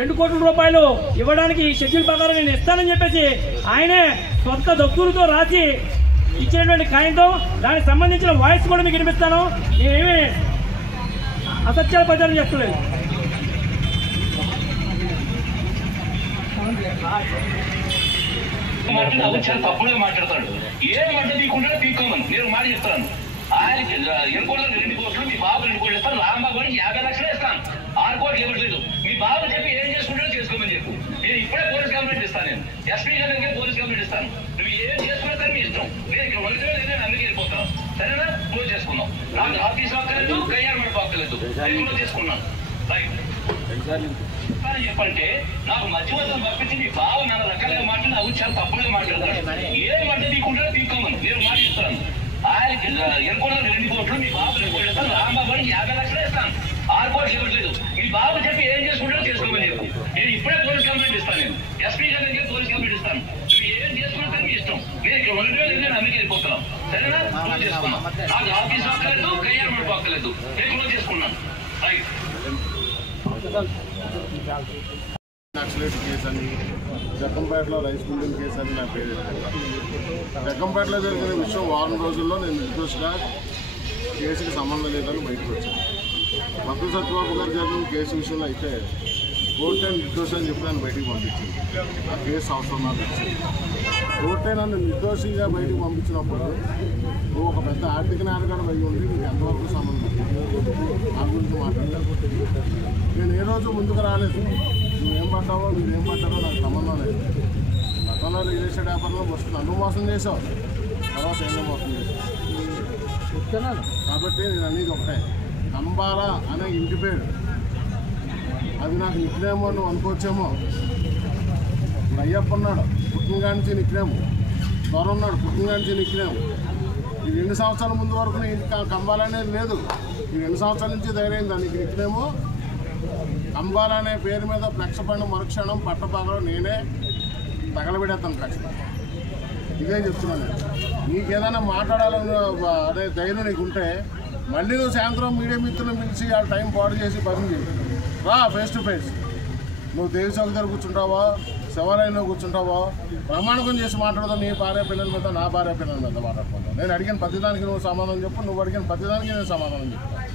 2 కోట్ల రూపాయలు ఇవ్వడానికి షెడ్యూల్ ప్రకారం నేను ఇస్తానని చెప్పేసి ఆయనే సొంత దస్తూరుతో రాసి ఇచ్చినటువంటి కాయంతో దానికి సంబంధించిన వాయిస్ కూడా మీకు వినిపిస్తాను. నేనేమి అసత్యాల ప్రచారం చేస్తలేదు. తప్పుడే మాట్లాడతాడు. ఏ మడ్డ తీయకుండా తీసుకోమని నేను మాట చెప్తాను. ఆయన 2 కోట్లు 2 కోట్లు మీ బాబు 2 కోట్లు ఇస్తాను. రాంబాబు గారికి 50 లక్షలు ఇస్తాను. 6 కోట్లు ఇవ్వట్లేదు. మీ బాబు చెప్పి ఏం చేసుకుంటాడో చేసుకోమని చెప్పు. నేను ఇప్పుడే పోలీస్ కంప్లైంట్ ఇస్తాను. నేను ఎస్పీ గారికి పోలీస్ కంప్లైంట్ ఇస్తాను. నువ్వు ఏం చేసుకుంటే మీ ఇష్టం. నేను ఇక్కడ వండుకోలేదు, నేను అందుకే వెళ్ళిపోతాను. సరేనా? క్లోజ్ చేసుకున్నాం. నాకు ఆఫీస్ అక్కర్లేదు, కళ్యాణ్ పక్కలేదు, క్లోజ్ చేసుకున్నాను. రైట్ చెప్పంటే నాకు మధ్యవర్తులు పంపించి మీ బావ 4 రకాలుగా మాట్లాడి అవి చాలా తప్పుగా మాట్లాడతాడు. ఏ మధ్య తీయకుండా తీసుకోమని నేను మాట ఇస్తాను. ఆయన 2 కోట్లు 2 కోట్లు మీ బాబు 2 కోట్లు ఇస్తాను. రాంబాబు గారికి 50 లక్షలు ఇస్తాను. 6 కోట్లు ఇవ్వట్లేదు. మీ బాబు చెప్పి ఏం చేసుకుంటారో చేసుకోమని చెప్పు. నేను ఇప్పుడే పోలీస్ కంప్లైంట్ ఇస్తాను. నేను ఎస్పీ గారికి పోలీస్ కంప్లైంట్ ఇస్తాను. నువ్వు ఏం చేసుకుంటారో మీ ఇష్టం. నేను ఇక్కడ ఉండలేదు, నేను అందుకే వెళ్ళిపోతున్నాను. సరేనా? క్లోజ్ చేసుకున్నాను. నాకు ఆఫీస్ అక్కర్లేదు, కళ్యాణ్ మండపం అక్కర్లేదు, నేను క్లోజ్ చేసుకున్నాను. రైట్ నక్సలైట్ కేసు అని, జగ్గంపేటలో రైస్ మిల్లింగ్ కేసు అని నా పేరు. జగ్గంపేటలో జరిగిన విషయం వారం రోజుల్లో నేను నిర్దోషిగా కేసుకి సంబంధం లేదని బయటకు వచ్చాను. మద్దు సత్యబాబు గారు జరిగిన కేసు విషయంలో అయితే కోర్టే నిర్దోషి అని చెప్పి నన్ను బయటికి పంపించింది. ఆ కేసు అవసరం నాకు ఇచ్చింది. కోర్టే నన్ను నిర్దోషిగా బయటికి పంపించినప్పుడు నువ్వు ఒక పెద్ద ఆర్థిక నేరగాడు అయ్యి ఉండి నీకు ఎంతవరకు సంబంధం నా గురించి మాట్లాడలేదు. నేను ఏ రోజు ముందుకు రాలేదు. నువ్వేం పడ్డావో మీరేం పడ్డారో నాకు సంబంధం లేదు. గతంలో రియల్ ఎస్టేట్ వ్యాపారంలో వస్తుంది. నన్ను మోసం చేసావు, తర్వాత ఏమో మోసం చేసావు. కాబట్టి నేను అనేది ఒకటే, కంబాల అనే ఇంటి పేరు అది నాకు నిక్నేమో నువ్వు అనుకోవచ్చేమో. ఇప్పుడు అయ్యప్ప ఉన్నాడు, పుట్టినగా నుంచి నిక్నేము. త్వర ఉన్నాడు, పుట్టినగా నుంచి నిక్నేము. ఈ 2 సంవత్సరాల ముందు వరకు నీకు కంబాల అనేది లేదు. ఈ 2 సంవత్సరాల నుంచి ధైర్యం దానికి నిక్నేము. కంబాల అనే పేరు మీద ఫ్లెక్స్ పడిన మరుక్షణం పట్టపగలో నేనే తగలబెడేస్తాను ఖచ్చితంగా. ఇదే చెప్తున్నాను. నీకు ఏదైనా మాట్లాడాలని అదే ధైర్యం నీకుంటే మళ్ళీ నువ్వు సాయంత్రం మీడియా మిత్రులను పిలిచి ఆ టైం పాడు చేసి పని చేయి. రా ఫేస్ టు ఫేస్. నువ్వు దేవి చౌక దగ్గర కూర్చుంటావో, శివాలయంలో కూర్చుంటావో, ప్రమాణకం చేసి మాట్లాడదాం. నీ భార్య పిల్లల మీద, నా భార్య పిల్లల మీద మాట్లాడుకుంటావు. నేను అడిగిన ప్రతిదానికి నువ్వు సమాధానం చెప్పు, నువ్వు అడిగిన ప్రతిదానికి నేను సమాధానం చెప్తాను.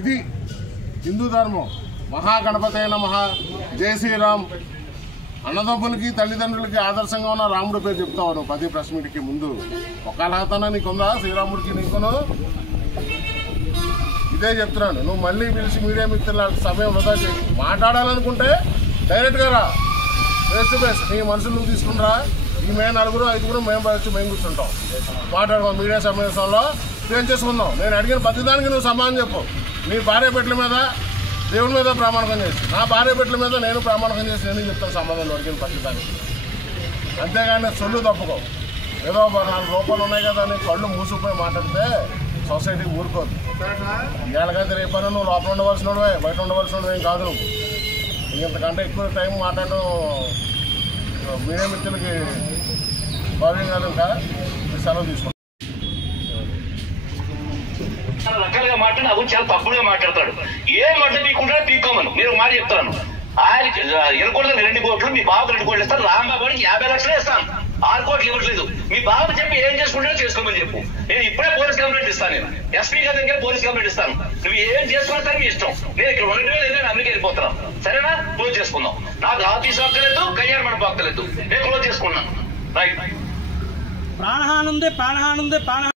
ఇది హిందూ ధర్మం. మహాగణపతే నమః, జై శ్రీరామ్. అన్నదమ్ములకి తల్లిదండ్రులకి ఆదర్శంగా ఉన్న రాముడి పేరు చెప్తావు నువ్వు ప్రతి ప్రెస్ మీట్కి ముందు. ఒక అర్హతన నీకుందా శ్రీరాముడికి నీకును? ఇదే చెప్తున్నాను. నువ్వు మళ్ళీ పిలిచి మీడియా మిత్రుల సమయం వృధా చేసి మాట్లాడాలనుకుంటే డైరెక్ట్గా రా, ఫేస్ టు ఫేస్. నీ మనుషులు నువ్వు తీసుకునిరా. ఈ మేము 4, 5 మేము వచ్చి మేము కూర్చుంటాం, మాట్లాడుకోం. మీడియా సమావేశంలో ఏం చేసుకుందాం. నేను అడిగిన ప్రతిదానికి నువ్వు సమాధానం చెప్పు. నీ భార్య బిడ్డల మీద దేవుడి మీద ప్రమాణకం చేసి, నా భార్య బిడ్డల మీద నేను ప్రమాణకం చేసి నేను చెప్తాను సమాధానం అడిగిన ప్రతిదానికి. అంతేగాని సొల్లు తప్పుకో. ఏదో 4 రూపాయలు ఉన్నాయి కదా అని కళ్ళు మూసుకుపోయి మాట్లాడితే సొసైటీకి ఊరుకోదు. ఇవాళకైతే రేపైనా నువ్వు లోపల ఉండవలసినవే, బయట ఉండవలసినవి ఏం కాదు. నువ్వు ఇంతకంటే ఎక్కువ టైం మాట్లాడడం మీడియా మిత్రులకి భావ్యం కాదు. ఇంకా సెలవు తీసుకుంటాను. రకాలుగా మాట్లాడి అవి చాలా తప్పుగా మాట్లాడతాడు. ఏ మధ్య తీయకుండా తీసుకోమని నేను మాట చెప్తాను. ఆయన 2 కోట్లు 2 కోట్లు మీ బాబు 2 కోట్లు ఇస్తాను. రాంబాబు గారికి 50 లక్షలు ఇస్తాను. 6 కోట్లు ఇవ్వట్లేదు. మీ బాబు చెప్పి ఏం చేసుకుంటారో చేసుకోమని చెప్పు. నేను ఇప్పుడే పోలీస్ కంప్లైంట్ ఇస్తాను. నేను ఎస్పీ గారి దగ్గర పోలీస్ కంప్లైంట్ ఇస్తాను. నువ్వు ఏం చేసుకుంటారో మీ ఇష్టం. నేను ఇక్కడ ఉండలేదు, నేను అందుకే వెళ్ళిపోతున్నాను. సరేనా? క్లోజ్ చేసుకుందాం. నాకు ఆఫీస్ అక్కర్లేదు, కళ్యాణ్ మండపం అక్కర్లేదు, నేను క్లోజ్ చేసుకున్నాను. రైట్. ప్రాణహానుంది, ప్రాణహానుంది, ప్రాణ